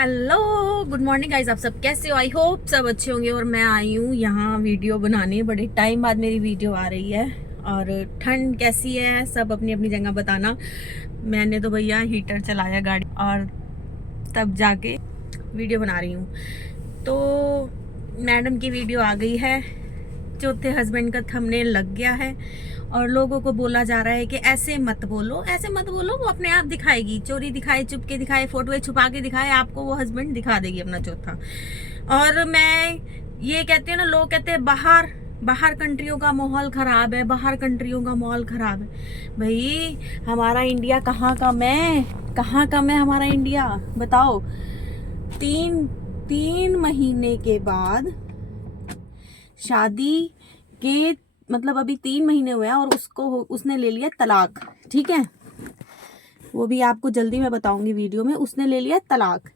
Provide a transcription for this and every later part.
Hello, good morning guys. आप सब कैसे हो? आई होप सब अच्छे होंगे। और मैं आई हूँ यहाँ वीडियो बनाने। बड़े टाइम बाद मेरी वीडियो आ रही है। और ठंड कैसी है सब अपनी अपनी जगह बताना। मैंने तो भैया हीटर चलाया गाड़ी और तब जाके वीडियो बना रही हूँ। तो मैडम की वीडियो आ गई है। चौथे हस्बैंड का थंबनेल लग गया है और लोगों को बोला जा रहा है कि ऐसे मत बोलो, ऐसे मत बोलो। वो अपने आप दिखाएगी, चोरी दिखाए, चुपके दिखाए, फोटो छुपा के दिखाए, आपको वो हस्बैंड दिखा देगी अपना चौथा। और मैं ये कहती हूँ ना, लोग कहते हैं बाहर बाहर कंट्रियों का माहौल खराब है, बाहर कंट्रियों का माहौल खराब है। भाई हमारा इंडिया कहाँ कम है, कहाँ कम है हमारा इंडिया, बताओ। तीन तीन महीने के बाद शादी के, मतलब अभी 3 महीने हुए हैं और उसने ले लिया तलाक। ठीक है, वो भी आपको जल्दी मैं बताऊंगी वीडियो में। उसने ले लिया तलाक।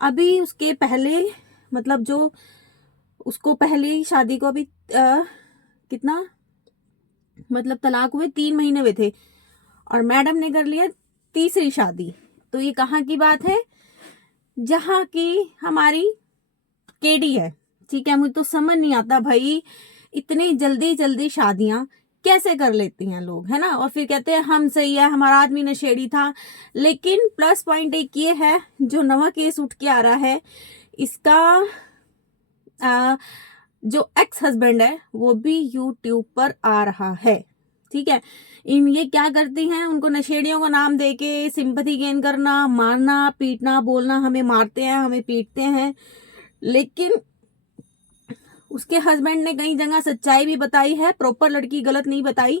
अभी उसके पहले, मतलब जो उसको पहले शादी को अभी कितना, मतलब तलाक हुए 3 महीने हुए थे और मैडम ने कर लिया तीसरी शादी। तो ये कहाँ की बात है? जहाँ की हमारी केडी है। ठीक है, मुझे तो समझ नहीं आता भाई, इतनी जल्दी जल्दी शादियां कैसे कर लेती हैं लोग, है ना। और फिर कहते हैं हम सही है, हमारा आदमी नशेड़ी था। लेकिन प्लस पॉइंट एक ये है, जो नवा केस उठ के आ रहा है इसका, जो एक्स हस्बैंड है वो भी यूट्यूब पर आ रहा है। ठीक है, ये क्या करती हैं, उनको नशेड़ियों का नाम देके सिंपैथी गेन करना, मारना पीटना, बोलना हमें मारते हैं, हमें पीटते हैं। लेकिन उसके हस्बैंड ने कई जगह सच्चाई भी बताई है, प्रॉपर लड़की गलत नहीं बताई।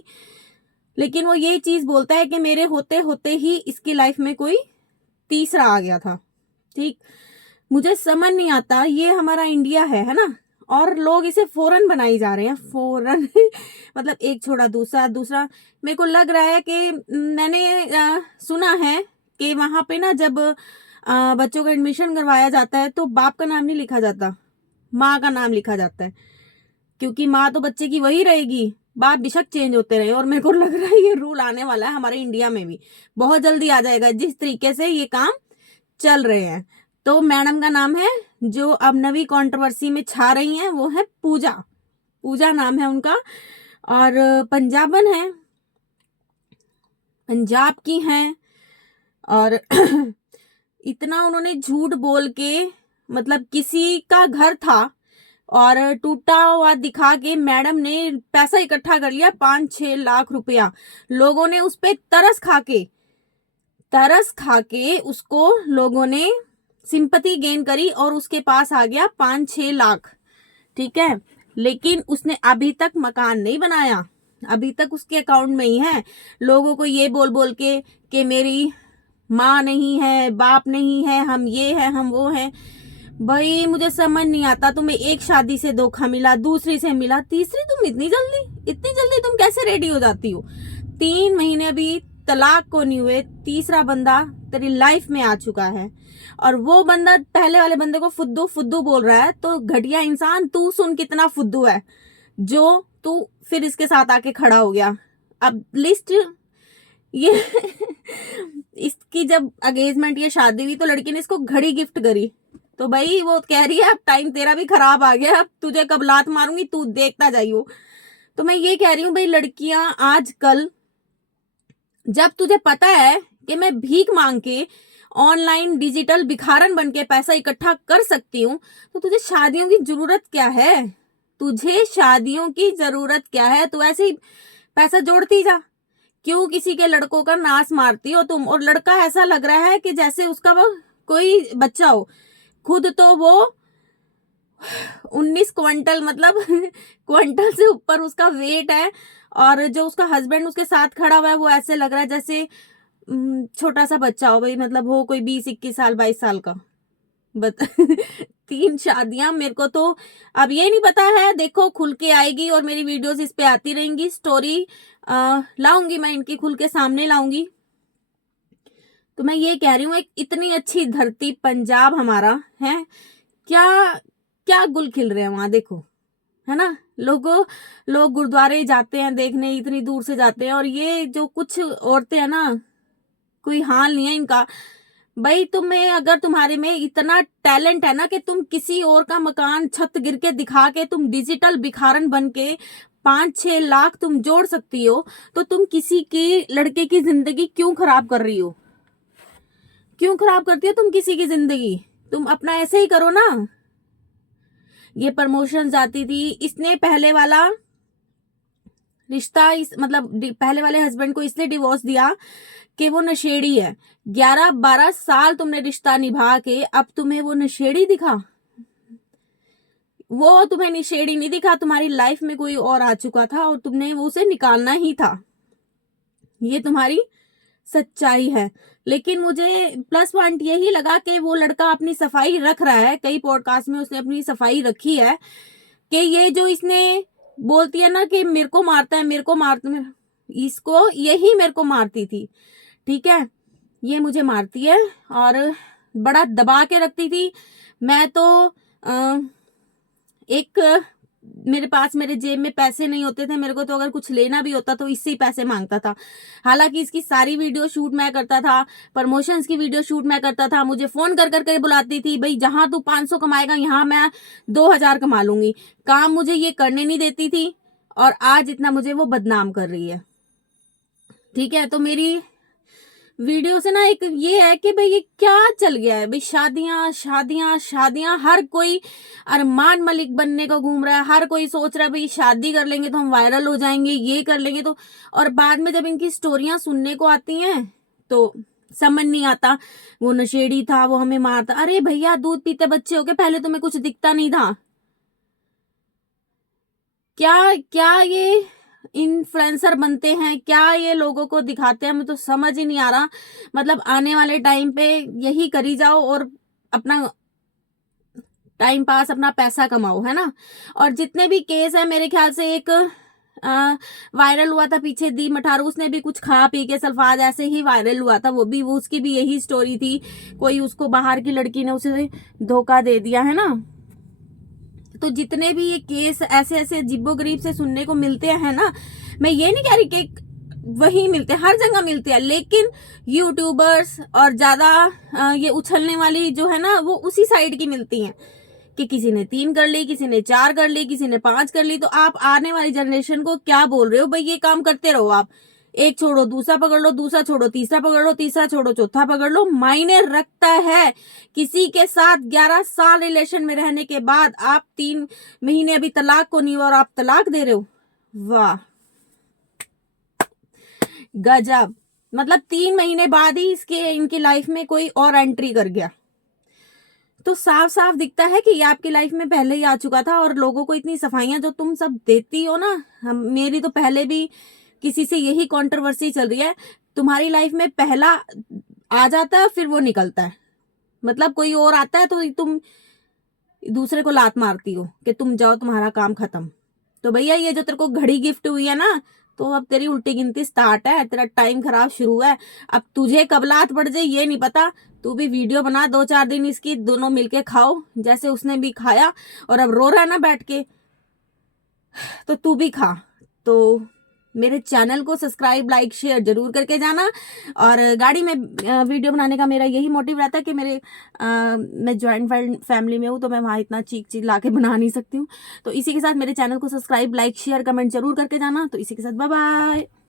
लेकिन वो ये चीज बोलता है कि मेरे होते होते ही इसकी लाइफ में कोई तीसरा आ गया था। ठीक, मुझे समझ नहीं आता, ये हमारा इंडिया है ना। और लोग इसे फॉरेन बनाई जा रहे हैं, फॉरेन मतलब एक छोड़ा दूसरा, दूसरा। मेरे को लग रहा है कि मैंने सुना है कि वहां पे ना, जब बच्चों का एडमिशन करवाया जाता है तो बाप का नाम नहीं लिखा जाता, माँ का नाम लिखा जाता है। क्योंकि माँ तो बच्चे की वही रहेगी, बाप बेशक चेंज होते रहे। और मेरे को लग रहा है ये रूल आने वाला है हमारे इंडिया में भी, बहुत जल्दी आ जाएगा, जिस तरीके से ये काम चल रहे हैं। तो मैडम का नाम है, जो अब नवी कंट्रोवर्सी में छा रही हैं, वो है पूजा। पूजा नाम है उनका। और पंजाबन है, पंजाब की हैं। और इतना उन्होंने झूठ बोल के, मतलब किसी का घर था और टूटा हुआ दिखा के मैडम ने पैसा इकट्ठा कर लिया, 5-6 लाख रुपया। लोगों ने उस पे तरस खा के उसको लोगों ने सिंपैथी गेन करी और उसके पास आ गया 5-6 लाख। ठीक है, लेकिन उसने अभी तक मकान नहीं बनाया, अभी तक उसके अकाउंट में ही है। लोगों को ये बोल बोल के कि मेरी माँ नहीं है, बाप नहीं है, हम ये है, हम वो है। भाई मुझे समझ नहीं आता, तुम्हें एक शादी से धोखा मिला, दूसरी से मिला, तीसरी तुम इतनी जल्दी तुम कैसे रेडी हो जाती हो? 3 महीने अभी तलाक को नहीं हुए, तीसरा बंदा तेरी लाइफ में आ चुका है। और वो बंदा पहले वाले बंदे को फुद्दू फुद्दू बोल रहा है। तो घटिया इंसान, तू सुन कितना फुद्दू है जो तू फिर इसके साथ आके खड़ा हो गया। अब लिस्ट ये इसकी जब एंगेजमेंट या शादी हुई तो लड़की ने इसको घड़ी गिफ्ट करी। तो भाई वो कह रही है अब टाइम तेरा भी खराब आ गया, अब तुझे कब लात मारूंगी तू देखता जाइयो। तो मैं ये कह रही हूँ भाई, लड़कियां आजकल, जब तुझे पता है कि मैं भीख मांग के ऑनलाइन डिजिटल भिखारन बन के पैसा इकट्ठा कर सकती हूँ, तो तुझे शादियों की जरूरत क्या है? तुझे शादियों की जरूरत क्या है? तू ऐसे ही पैसा जोड़ती जा। क्यों किसी के लड़कों का नाश मारती हो तुम? और लड़का ऐसा लग रहा है कि जैसे उसका वो कोई बच्चा हो। खुद तो वो 19 क्विंटल, मतलब क्विंटल से ऊपर उसका वेट है। और जो उसका हस्बैंड उसके साथ खड़ा हुआ है वो ऐसे लग रहा है जैसे छोटा सा बच्चा हो भाई, मतलब हो कोई 20-21 साल 22 साल का। बत 3 शादियां। मेरे को तो अब ये नहीं पता है, देखो खुल के आएगी और मेरी वीडियोस इस पे आती रहेंगी। स्टोरी लाऊंगी मैं इनकी, खुल के सामने लाऊंगी। तो मैं ये कह रही हूँ, एक इतनी अच्छी धरती पंजाब हमारा है, क्या क्या गुल खिल रहे हैं वहां, देखो, है ना। लोग गुरुद्वारे जाते हैं देखने, इतनी दूर से जाते हैं। और ये जो कुछ औरतें हैं ना, कोई हाल नहीं है इनका। भाई तुम्हें अगर तुम्हारे में इतना टैलेंट है ना कि तुम किसी और का मकान छत गिर के दिखा के तुम डिजिटल भिखारन बन के 5-6 लाख तुम जोड़ सकती हो, तो तुम किसी की लड़के की जिंदगी क्यों खराब कर रही हो? क्यों खराब करती हो तुम किसी की जिंदगी? तुम अपना ऐसे ही करो ना। ये प्रमोशन आती थी, इसने पहले वाला रिश्ता मतलब पहले वाले हस्बैंड को इसलिए डिवोर्स दिया कि वो नशेड़ी है। 11-12 साल तुमने रिश्ता निभा के अब तुम्हें वो नशेड़ी दिखा? वो तुम्हें नशेड़ी नहीं दिखा, तुम्हारी लाइफ में कोई और आ चुका था और तुमने वो उसे निकालना ही था। ये तुम्हारी सच्चाई है। लेकिन मुझे प्लस पॉइंट यही लगा कि वो लड़का अपनी सफाई रख रहा है। कई पॉडकास्ट में उसने अपनी सफाई रखी है कि ये जो इसने बोलती है ना कि मेरे को मारता है, मेरे को मारता, इसको यही मेरे को मारती थी, ठीक है, ये मुझे मारती है और बड़ा दबा के रखती थी। मैं तो एक मेरे पास मेरे जेब में पैसे नहीं होते थे, मेरे को तो अगर कुछ लेना भी होता तो इससे ही पैसे मांगता था। हालांकि इसकी सारी वीडियो शूट मैं करता था, प्रमोशंस की वीडियो शूट मैं करता था। मुझे फोन कर करके बुलाती थी, भाई जहां तू 500 कमाएगा यहाँ मैं 2000 कमा लूंगी। काम मुझे ये करने नहीं देती थी और आज इतना मुझे वो बदनाम कर रही है, ठीक है। तो मेरी वीडियो से ना एक ये है कि भाई ये क्या चल गया है भाई, शादियां शादियां शादियां, हर कोई अरमान मलिक बनने को घूम रहा है। हर कोई सोच रहा है भाई शादी कर लेंगे तो हम वायरल हो जाएंगे, ये कर लेंगे तो, और बाद में जब इनकी स्टोरियां सुनने को आती हैं तो समझ नहीं आता वो नशेड़ी था, वो हमें मारता। अरे भैया दूध पीते बच्चे हो के पहले तुम्हें कुछ दिखता नहीं था क्या? क्या ये इन्फ्लुएंसर बनते हैं क्या? ये लोगों को दिखाते हैं, मुझे तो समझ ही नहीं आ रहा। मतलब आने वाले टाइम पे यही करी जाओ और अपना टाइम पास, अपना पैसा कमाओ, है ना। और जितने भी केस है, मेरे ख्याल से एक वायरल हुआ था पीछे, दी मठारू, उसने भी कुछ खा पी के सल्फाज ऐसे ही वायरल हुआ था, वो उसकी भी यही स्टोरी थी। कोई उसको बाहर की लड़की ने उसे धोखा दे दिया, है ना। तो जितने भी ये केस ऐसे ऐसे अजीबोगरीब से सुनने को मिलते हैं ना, मैं ये नहीं कह रही कि वही मिलते हैं, हर जगह मिलते हैं, लेकिन यूट्यूबर्स और ज्यादा ये उछलने वाली जो है ना वो उसी साइड की मिलती हैं कि किसी ने 3 कर ली, किसी ने 4 कर ली, किसी ने 5 कर ली। तो आप आने वाली जनरेशन को क्या बोल रहे हो भाई? ये काम करते रहो आप, एक छोड़ो दूसरा पकड़ लो, दूसरा छोड़ो तीसरा पकड़ लो, तीसरा छोड़ो चौथा पकड़ लो। मायने रखता है? किसी के साथ 11 साल रिलेशन में रहने के बाद आप 3 महीने अभी तलाक को नहीं हुआ और आप तलाक दे रहे हो? वाह गजब। मतलब 3 महीने बाद ही इनकी लाइफ में कोई और एंट्री कर गया। तो साफ साफ दिखता है कि ये आपकी लाइफ में पहले ही आ चुका था। और लोगों को इतनी सफाइयां जो तुम सब देती हो ना, मेरी तो पहले भी किसी से यही कंट्रोवर्सी चल रही है, तुम्हारी लाइफ में पहला आ जाता है फिर वो निकलता है। मतलब कोई और आता है तो तुम दूसरे को लात मारती हो कि तुम जाओ तुम्हारा काम खत्म। तो भैया ये जो तेरे को घड़ी गिफ्ट हुई है ना, तो अब तेरी उल्टी गिनती स्टार्ट है, तेरा टाइम खराब शुरू है। अब तुझे कब लात पड़ जाए ये नहीं पता। तू भी वीडियो बना 2-4 दिन इसकी, दोनों मिलके खाओ जैसे उसने भी खाया। और अब रो रहा है ना बैठ के, तो तू भी खा। तो मेरे चैनल को सब्सक्राइब लाइक शेयर जरूर करके जाना। और गाड़ी में वीडियो बनाने का मेरा यही मोटिव रहता है कि मैं जॉइंट फैमिली में हूँ, तो मैं वहाँ इतना चीख ला के बना नहीं सकती हूँ। तो इसी के साथ मेरे चैनल को सब्सक्राइब लाइक शेयर कमेंट जरूर करके जाना। तो इसी के साथ बाय बाय।